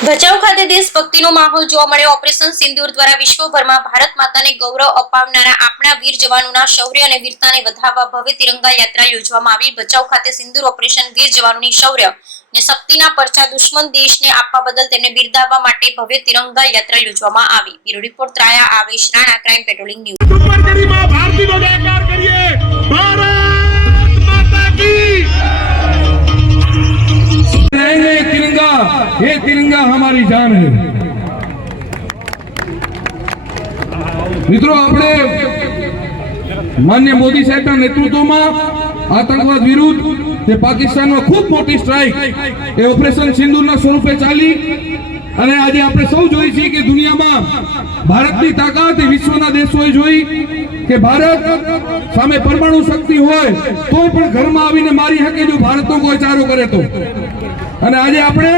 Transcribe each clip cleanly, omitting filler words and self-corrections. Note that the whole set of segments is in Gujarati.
ભચાઉ ખાતે દેશભક્તિનો માહોલ જોવા મળ્યો। ઓપરેશન સિંદૂર દ્વારા વિશ્વભરમાં ભારત માતાને ગૌરવ અપાવનારા આપણા વીર જવાનોના શૌર્ય અને વીરતાને વધારવા ભવ્ય તિરંગા યાત્રા યોજવામાં આવી। ભચાઉ ખાતે સિંદૂર ઓપરેશન વીર જવાનોની શૌર્ય અને શક્તિના પરચા દુશ્મન દેશને આપવા બદલ તેમને બિરદાવવા માટે ભવ્ય તિરંગા યાત્રા યોજવામાં આવી। બ્યુરો રિપોર્ટ ત્રાયા આવેશ રાણા, ક્રાઇમ પેટ્રોલિંગ ન્યૂઝ। ये तिरंगा हमारी जान है। मित्रों, આપણે માન્ય મોદી સાહેબના નેતૃત્વમાં આતંકવાદ વિરુદ્ધ જે પાકિસ્તાનમાં ખૂબ મોટી સ્ટ્રાઇક એ ઓપરેશન સિંદૂરના સ્વરૂપે ચાલી અને આજે આપણે સૌ જોઈ છીએ કે દુનિયામાં ભારતની તાકાત એ વિશ્વના દેશોએ જોઈ કે ભારત સામે પરમાણુ શક્તિ હોય તો પણ ઘરમાં આવીને મારી શકે જો ભારતનો કોઈ ચારો કરે તો। અને આજે આપણે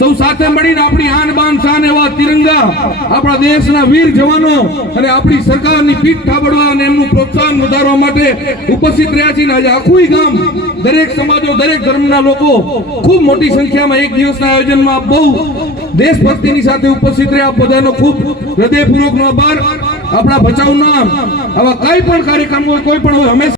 સૌ સાથે મળીને આપણી આન બાન શાન એવા તિરંગા આપણા દેશના વીર જવાનો અને આપણી સરકારની પીઠ થાબડવા અને એમનું પ્રોત્સાહન વધારવા માટે ઉપસ્થિત રહ્યા છીએ। આજે આખું ગામ, દરેક સમાજો, દરેક ધર્મના લોકો ખૂબ મોટી સંખ્યામાં એક દિવસના આયોજનમાં બહુ દેશભક્તિની સાથે ઉપસ્થિત રહ્યા। બધાનો ખૂબ હૃદયપૂર્વકનો આભાર। આપણા ભચાઉના આવા કઈ પણ કાર્યક્રમ હોય, કોઈ પણ હોય, હંમેશા